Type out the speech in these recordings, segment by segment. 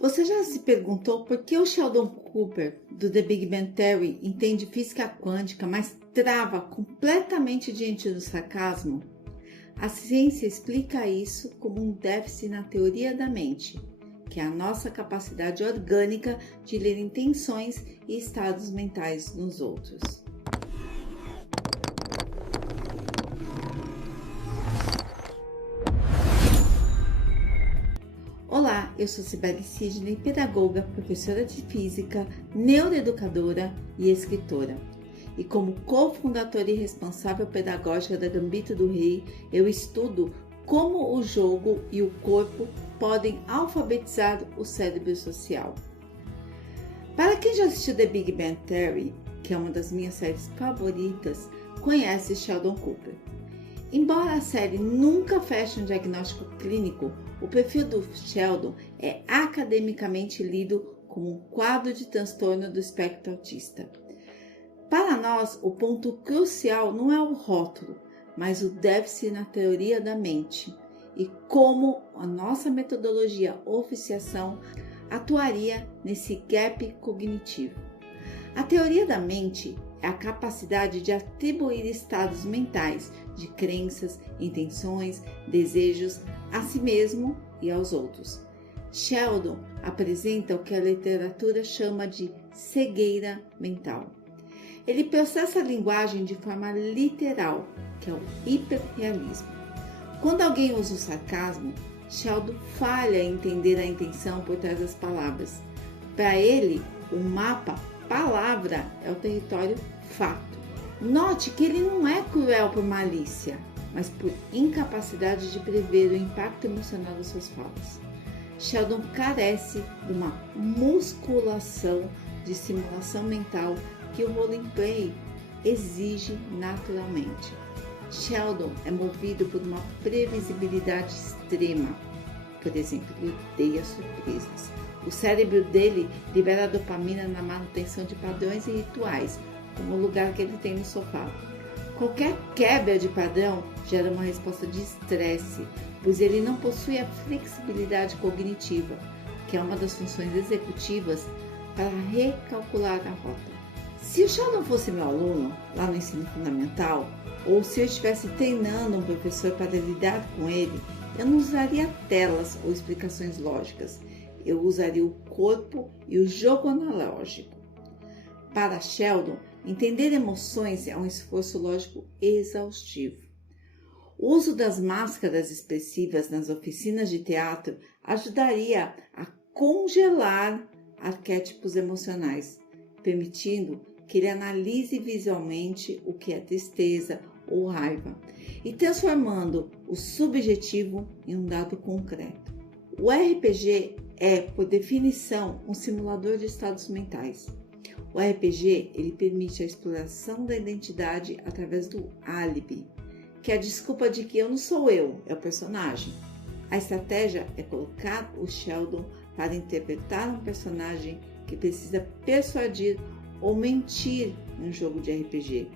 Você já se perguntou por que o Sheldon Cooper, do The Big Bang Theory, entende física quântica, mas trava completamente diante do sarcasmo? A ciência explica isso como um déficit na teoria da mente, que é a nossa capacidade orgânica de ler intenções e estados mentais nos outros. Olá, eu sou Cibele Sidney, pedagoga, professora de física, neuroeducadora e escritora. E como cofundadora e responsável pedagógica da Gambito do Rei, eu estudo como o jogo e o corpo podem alfabetizar o cérebro social. Para quem já assistiu The Big Bang Theory, que é uma das minhas séries favoritas, conhece Sheldon Cooper. Embora a série nunca feche um diagnóstico clínico, o perfil do Sheldon é academicamente lido como um quadro de transtorno do espectro autista. Para nós, o ponto crucial não é o rótulo, mas o déficit na teoria da mente e como a nossa metodologia oficiação atuaria nesse gap cognitivo. A teoria da mente é a capacidade de atribuir estados mentais de crenças, intenções, desejos a si mesmo e aos outros. Sheldon apresenta o que a literatura chama de cegueira mental. Ele processa a linguagem de forma literal, que é o hiperrealismo. Quando alguém usa o sarcasmo, Sheldon falha em entender a intenção por trás das palavras. Para ele, o mapa palavra é o território fato. Note que ele não é cruel por malícia, mas por incapacidade de prever o impacto emocional das suas falas. Sheldon carece de uma musculação de simulação mental que o roleplay exige naturalmente. Sheldon é movido por uma previsibilidade extrema. Por exemplo, ele odeia surpresas. O cérebro dele libera dopamina na manutenção de padrões e rituais, como o lugar que ele tem no sofá. Qualquer quebra de padrão gera uma resposta de estresse, pois ele não possui a flexibilidade cognitiva, que é uma das funções executivas para recalcular a rota. Se o Sheldon fosse meu aluno, lá no ensino fundamental, ou se eu estivesse treinando um professor para lidar com ele, eu não usaria telas ou explicações lógicas. Eu usaria o corpo e o jogo analógico. Para Sheldon, entender emoções é um esforço lógico exaustivo. O uso das máscaras expressivas nas oficinas de teatro ajudaria a congelar arquétipos emocionais, permitindo que ele analise visualmente o que é tristeza ou raiva e transformando o subjetivo em um dado concreto. O RPG é, por definição, um simulador de estados mentais. O RPG ele permite a exploração da identidade através do álibi, que é a desculpa de que eu não sou eu, é o personagem. A estratégia é colocar o Sheldon para interpretar um personagem que precisa persuadir ou mentir em um jogo de RPG.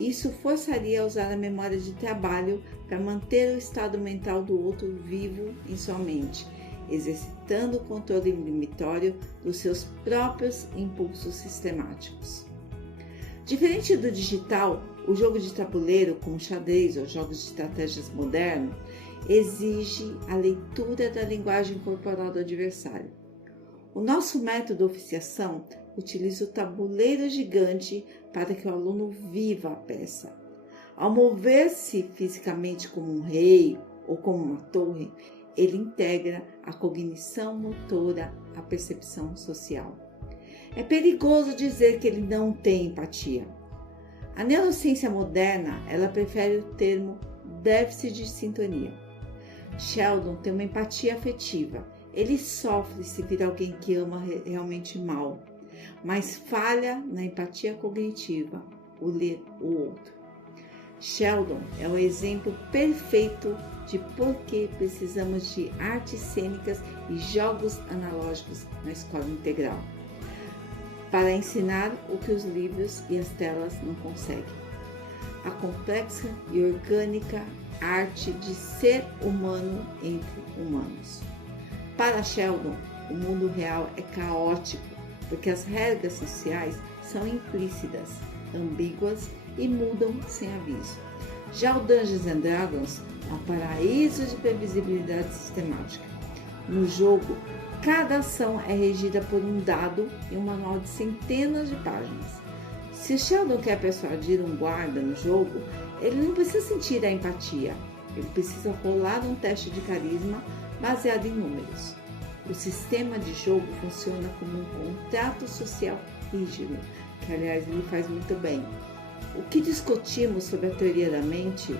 Isso forçaria a usar a memória de trabalho para manter o estado mental do outro vivo em sua mente, exercitando o controle limitório dos seus próprios impulsos sistemáticos. Diferente do digital, o jogo de tabuleiro, como xadrez ou jogos de estratégias modernos, exige a leitura da linguagem corporal do adversário. O nosso método oficiação utiliza o tabuleiro gigante para que o aluno viva a peça. Ao mover-se fisicamente como um rei ou como uma torre, ele integra a cognição motora à percepção social. É perigoso dizer que ele não tem empatia. A neurociência moderna, ela prefere o termo déficit de sintonia. Sheldon tem uma empatia afetiva. Ele sofre se vir alguém que ama realmente mal, mas falha na empatia cognitiva, o ler o outro. Sheldon é o exemplo perfeito de por que precisamos de artes cênicas e jogos analógicos na escola integral, para ensinar o que os livros e as telas não conseguem. A complexa e orgânica arte de ser humano entre humanos. Para Sheldon, o mundo real é caótico, porque as regras sociais são implícitas, ambíguas e mudam sem aviso. Já o Dungeons & Dragons é um paraíso de previsibilidade sistemática. No jogo, cada ação é regida por um dado e um manual de centenas de páginas. Se o Sheldon quer persuadir um guarda no jogo, ele não precisa sentir a empatia, ele precisa rolar um teste de carisma baseado em números. O sistema de jogo funciona como um contrato social rígido, que aliás ele faz muito bem. O que discutimos sobre a teoria da mente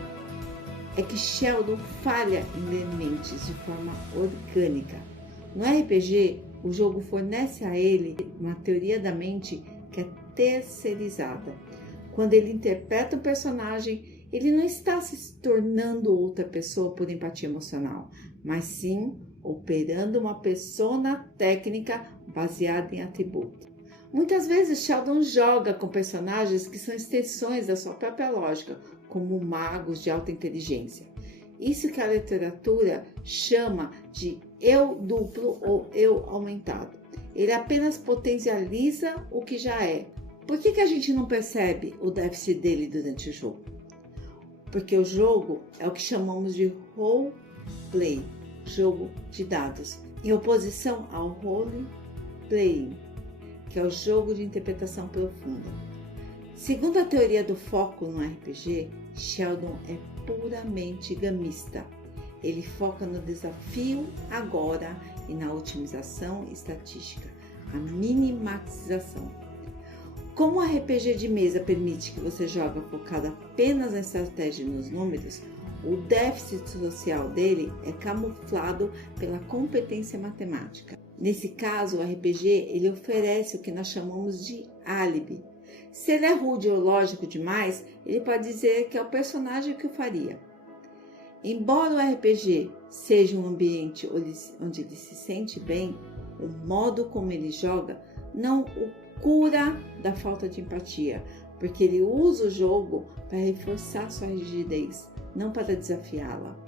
é que Sheldon falha em ler mentes de forma orgânica. No RPG, o jogo fornece a ele uma teoria da mente que é terceirizada. Quando ele interpreta um personagem, ele não está se tornando outra pessoa por empatia emocional, mas sim operando uma persona técnica baseada em atributos. Muitas vezes Sheldon joga com personagens que são extensões da sua própria lógica, como magos de alta inteligência. Isso que a literatura chama de eu duplo ou eu aumentado. Ele apenas potencializa o que já é. Por que a gente não percebe o déficit dele durante o jogo? Porque o jogo é o que chamamos de role play, jogo de dados, em oposição ao role playing, que é o jogo de interpretação profunda. Segundo a teoria do foco no RPG, Sheldon é puramente gamista. Ele foca no desafio agora e na otimização estatística, a minimaxização. Como o RPG de mesa permite que você jogue focado apenas na estratégia e nos números, o déficit social dele é camuflado pela competência matemática. Nesse caso, o RPG ele oferece o que nós chamamos de álibi. Se ele é rude ou lógico demais, ele pode dizer que é o personagem que o faria. Embora o RPG seja um ambiente onde ele se sente bem, o modo como ele joga não o cura da falta de empatia, porque ele usa o jogo para reforçar sua rigidez, não para desafiá-la.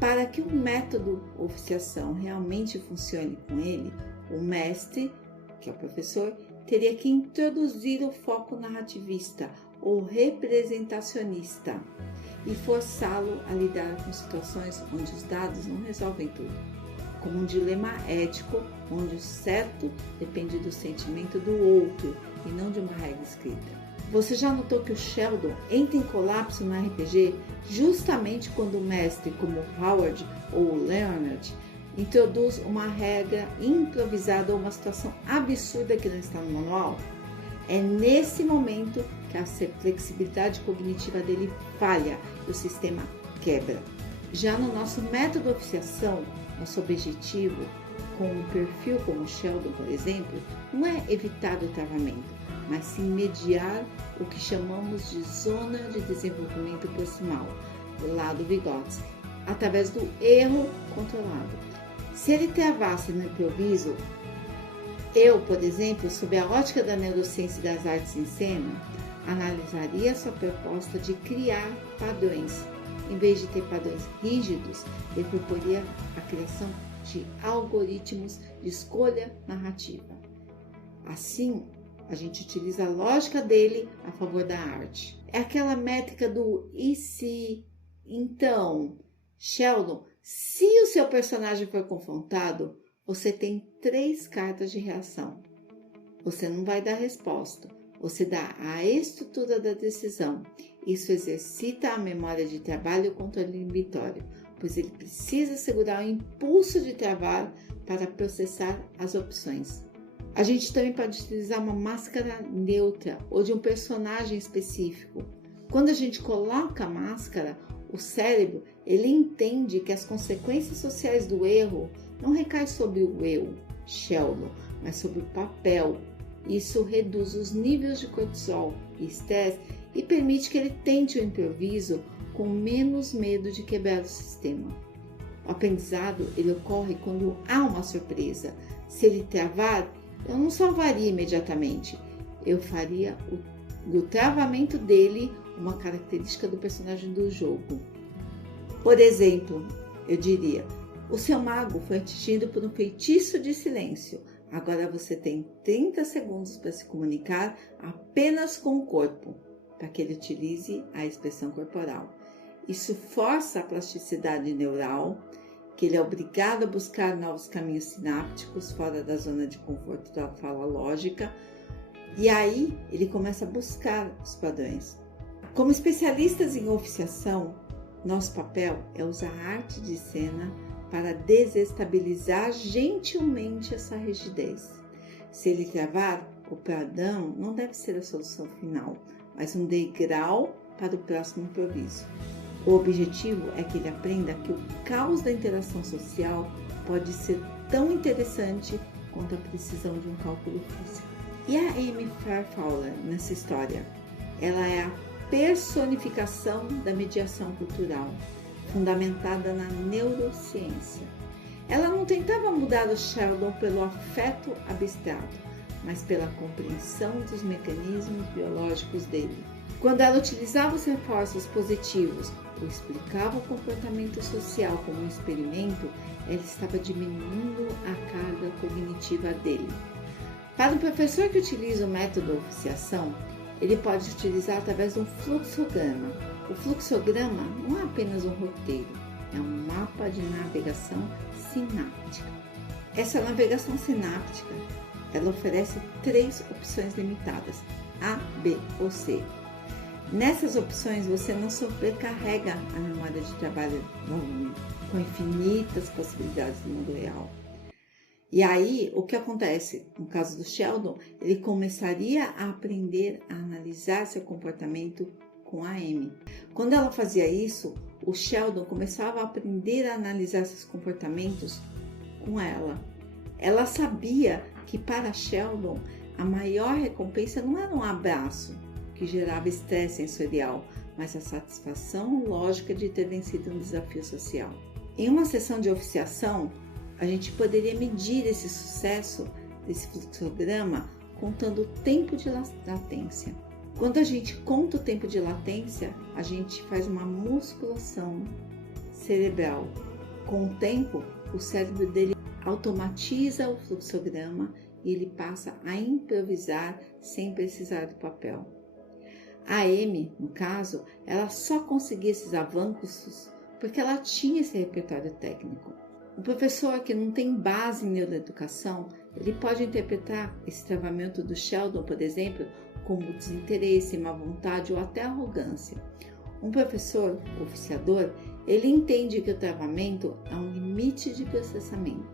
Para que o método oficiação realmente funcione com ele, o mestre, que é o professor, teria que introduzir o foco narrativista ou representacionista e forçá-lo a lidar com situações onde os dados não resolvem tudo, como um dilema ético onde o certo depende do sentimento do outro e não de uma regra escrita. Você já notou que o Sheldon entra em colapso no RPG justamente quando o mestre, como Howard ou Leonard, introduz uma regra improvisada ou uma situação absurda que não está no manual? É nesse momento que a flexibilidade cognitiva dele falha e o sistema quebra. Já no nosso método de oficiação, nosso objetivo com um perfil como o Sheldon, por exemplo, não é evitar o travamento, mas sim mediar o que chamamos de zona de desenvolvimento proximal, do lado Vygotsky, através do erro controlado. Se ele travasse no improviso, eu, por exemplo, sob a ótica da neurociência e das artes em cena, analisaria sua proposta de criar padrões. Em vez de ter padrões rígidos, eu proporia a criação de algoritmos de escolha narrativa. Assim, a gente utiliza a lógica dele a favor da arte. É aquela métrica do e se. Então, Sheldon, se o seu personagem for confrontado, você tem 3 cartas de reação. Você não vai dar resposta. Você dá a estrutura da decisão. Isso exercita a memória de trabalho e o controle inibitório, pois ele precisa segurar o impulso de trabalho para processar as opções. A gente também pode utilizar uma máscara neutra ou de um personagem específico. Quando a gente coloca a máscara, o cérebro ele entende que as consequências sociais do erro não recaem sobre o eu, Sheldon, mas sobre o papel. Isso reduz os níveis de cortisol e estresse e permite que ele tente o improviso com menos medo de quebrar o sistema. O aprendizado ele ocorre quando há uma surpresa. Se ele travar, eu não salvaria imediatamente. Eu faria do travamento dele uma característica do personagem do jogo. Por exemplo, eu diria, O seu mago foi atingido por um feitiço de silêncio. Agora você tem 30 segundos para se comunicar apenas com o corpo, para que ele utilize a expressão corporal. Isso força a plasticidade neural, que ele é obrigado a buscar novos caminhos sinápticos fora da zona de conforto da fala lógica, e aí ele começa a buscar os padrões. Como especialistas em oficiação, nosso papel é usar a arte de cena para desestabilizar gentilmente essa rigidez. Se ele travar, o padrão não deve ser a solução final, mas um degrau para o próximo improviso. O objetivo é que ele aprenda que o caos da interação social pode ser tão interessante quanto a precisão de um cálculo físico. E a Amy Farfalla nessa história? Ela é a personificação da mediação cultural, fundamentada na neurociência. Ela não tentava mudar o Sheldon pelo afeto abstrato, mas pela compreensão dos mecanismos biológicos dele. Quando ela utilizava os reforços positivos ou explicava o comportamento social como um experimento, ela estava diminuindo a carga cognitiva dele. Para um professor que utiliza o método oficiação, ele pode utilizar através de um fluxograma. O fluxograma não é apenas um roteiro, é um mapa de navegação sináptica. Essa navegação sináptica, ela oferece 3 opções limitadas, A, B ou C. Nessas opções, você não sobrecarrega a memória de trabalho do aluno, com infinitas possibilidades do mundo real. E aí, o que acontece? No caso do Sheldon, ele começaria a aprender a analisar seu comportamento com a Amy. Quando ela fazia isso, o Sheldon começava a aprender a analisar seus comportamentos com ela. Ela sabia que para Sheldon, a maior recompensa não era um abraço, que gerava estresse sensorial, mas a satisfação lógica de ter vencido um desafio social. Em uma sessão de oficiação, a gente poderia medir esse sucesso desse fluxograma contando o tempo de latência. Quando a gente conta o tempo de latência, a gente faz uma musculação cerebral. Com o tempo, o cérebro dele automatiza o fluxograma e ele passa a improvisar sem precisar do papel. A Amy, no caso, ela só conseguia esses avanços porque ela tinha esse repertório técnico. Um professor que não tem base em neuroeducação, ele pode interpretar esse travamento do Sheldon, por exemplo, como desinteresse, má vontade ou até arrogância. Um professor oficiador, ele entende que o travamento é um limite de processamento.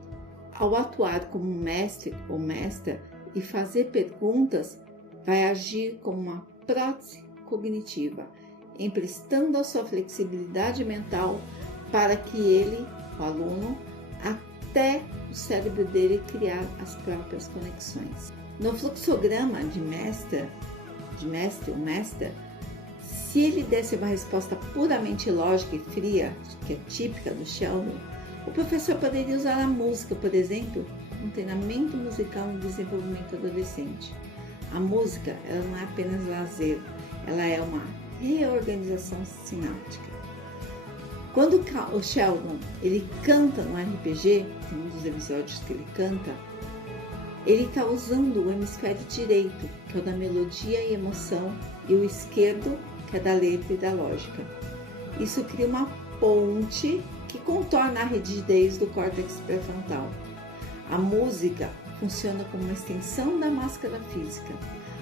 Ao atuar como um mestre ou mestra e fazer perguntas, vai agir como uma prótese cognitiva, emprestando a sua flexibilidade mental para que ele, o aluno, até o cérebro dele criar as próprias conexões. No fluxograma de mestre ou mestra, se ele desse uma resposta puramente lógica e fria, que é típica do Sheldon, o professor poderia usar a música, por exemplo, um treinamento musical no desenvolvimento adolescente. A música, ela não é apenas lazer, ela é uma reorganização sináptica. Quando o Sheldon ele canta no RPG, tem um dos episódios que ele canta, ele está usando o hemisfério direito, que é o da melodia e emoção, e o esquerdo, que é da letra e da lógica. Isso cria uma ponte que contorna a rigidez do córtex pré-frontal. A música funciona como uma extensão da máscara física.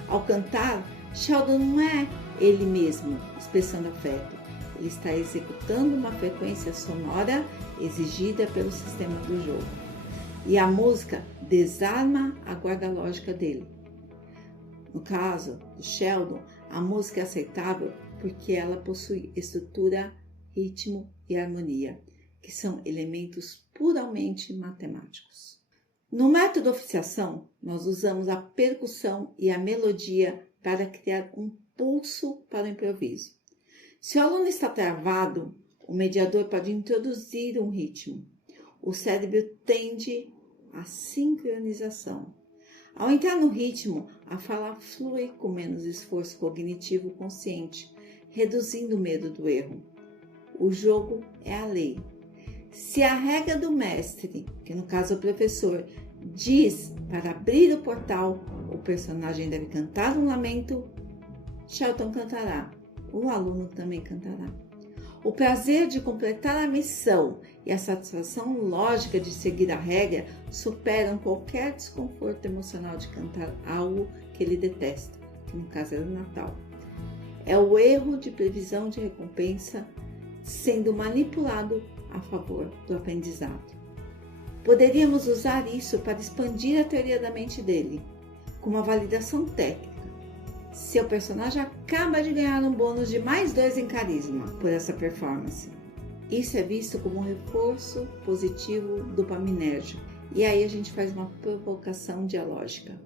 Ao cantar, Sheldon não é ele mesmo expressando afeto. Ele está executando uma frequência sonora exigida pelo sistema do jogo. E a música desarma a guarda lógica dele. No caso do Sheldon, a música é aceitável porque ela possui estrutura, ritmo e harmonia, que são elementos puramente matemáticos. No método oficiação, nós usamos a percussão e a melodia para criar um pulso para o improviso. Se o aluno está travado, o mediador pode introduzir um ritmo. O cérebro tende à sincronização. Ao entrar no ritmo, a fala flui com menos esforço cognitivo consciente, reduzindo o medo do erro. O jogo é a lei. Se a regra do mestre, que no caso é o professor, diz para abrir o portal, o personagem deve cantar um lamento, Sheldon cantará, o aluno também cantará. O prazer de completar a missão e a satisfação lógica de seguir a regra superam qualquer desconforto emocional de cantar algo que ele detesta, que no caso era o Natal. É o erro de previsão de recompensa sendo manipulado a favor do aprendizado. Poderíamos usar isso para expandir a teoria da mente dele, com uma validação técnica. Seu personagem acaba de ganhar um bônus de mais 2 em carisma por essa performance. Isso é visto como um reforço positivo dopaminérgico. E aí a gente faz uma provocação dialógica.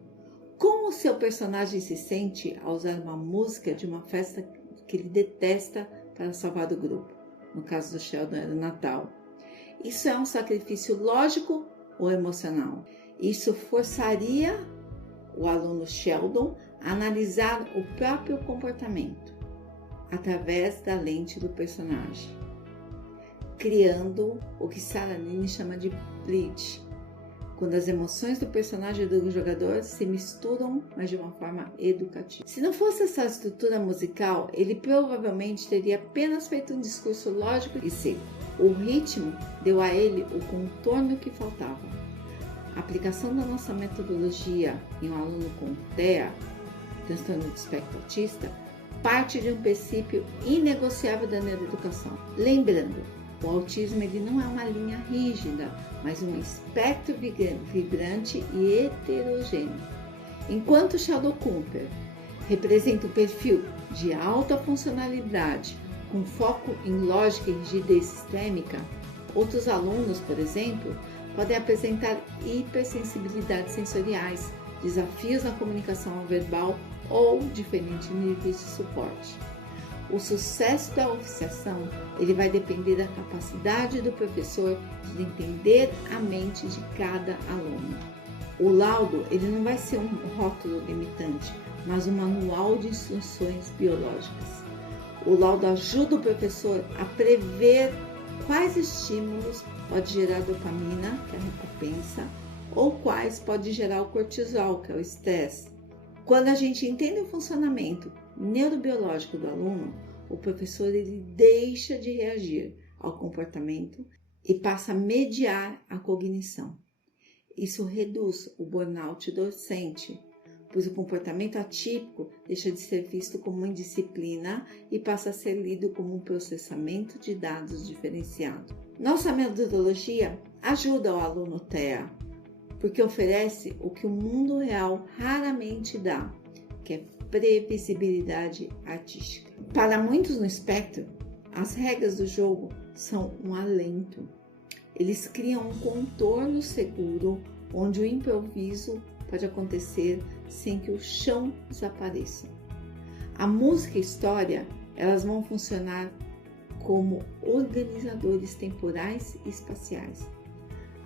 Como o seu personagem se sente ao usar uma música de uma festa que ele detesta para salvar o grupo? No caso do Sheldon era o Natal. Isso é um sacrifício lógico ou emocional? Isso forçaria o aluno Sheldon a analisar o próprio comportamento através da lente do personagem, criando o que Sarah Nini chama de bridge, quando as emoções do personagem e do jogador se misturam, mas de uma forma educativa. Se não fosse essa estrutura musical, ele provavelmente teria apenas feito um discurso lógico e seco. O ritmo deu a ele o contorno que faltava. A aplicação da nossa metodologia em um aluno com TEA, transtorno do espectro autista, parte de um princípio inegociável da neuroeducação. Lembrando, o autismo ele não é uma linha rígida, mas um espectro vibrante e heterogêneo. Enquanto Sheldon Cooper representa um perfil de alta funcionalidade, com foco em lógica e rigidez sistêmica, outros alunos, por exemplo, podem apresentar hipersensibilidades sensoriais, desafios na comunicação não verbal ou diferentes níveis de suporte. O sucesso da oficiação ele vai depender da capacidade do professor de entender a mente de cada aluno. O laudo ele não vai ser um rótulo limitante, mas um manual de instruções biológicas. O laudo ajuda o professor a prever quais estímulos pode gerar dopamina, que é a recompensa, ou quais pode gerar o cortisol, que é o estresse. Quando a gente entende o funcionamento neurobiológico do aluno, o professor ele deixa de reagir ao comportamento e passa a mediar a cognição. Isso reduz o burnout docente, pois o comportamento atípico deixa de ser visto como uma indisciplina e passa a ser lido como um processamento de dados diferenciado. Nossa metodologia ajuda o aluno TEA, porque oferece o que o mundo real raramente dá, que é previsibilidade artística. Para muitos no espectro, as regras do jogo são um alento. Eles criam um contorno seguro onde o improviso pode acontecer sem que o chão desapareça. A música e a história, elas vão funcionar como organizadores temporais e espaciais.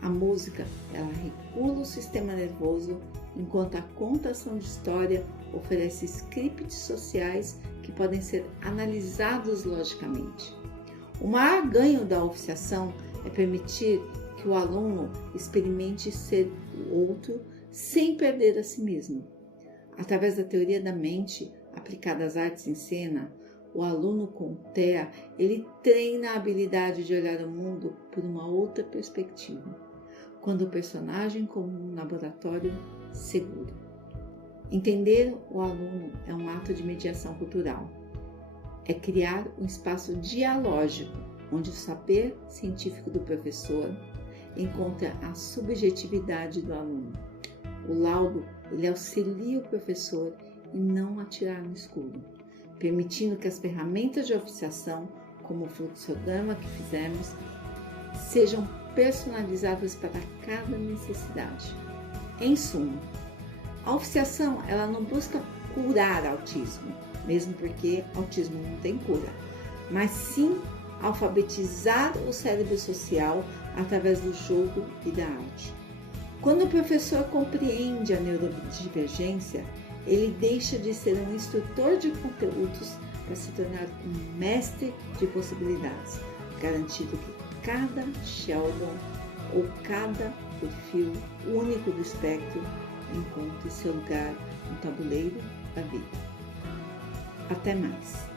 A música, ela regula o sistema nervoso, enquanto a contação de história oferece scripts sociais que podem ser analisados logicamente. O maior ganho da oficiação é permitir que o aluno experimente ser o outro sem perder a si mesmo. Através da teoria da mente aplicada às artes em cena, o aluno com TEA, ele treina a habilidade de olhar o mundo por uma outra perspectiva, quando o personagem como um laboratório seguro. Entender o aluno é um ato de mediação cultural. É criar um espaço dialógico, onde o saber científico do professor encontra a subjetividade do aluno. O laudo ele auxilia o professor em não atirar no escuro, permitindo que as ferramentas de oficiação, como o fluxograma que fizemos, sejam personalizadas para cada necessidade. Em suma, a oficiação ela não busca curar autismo, mesmo porque autismo não tem cura, mas sim alfabetizar o cérebro social através do jogo e da arte. Quando o professor compreende a neurodivergência, ele deixa de ser um instrutor de conteúdos para se tornar um mestre de possibilidades, garantindo que cada Sheldon ou cada perfil único do espectro encontre seu lugar no tabuleiro da vida. Até mais!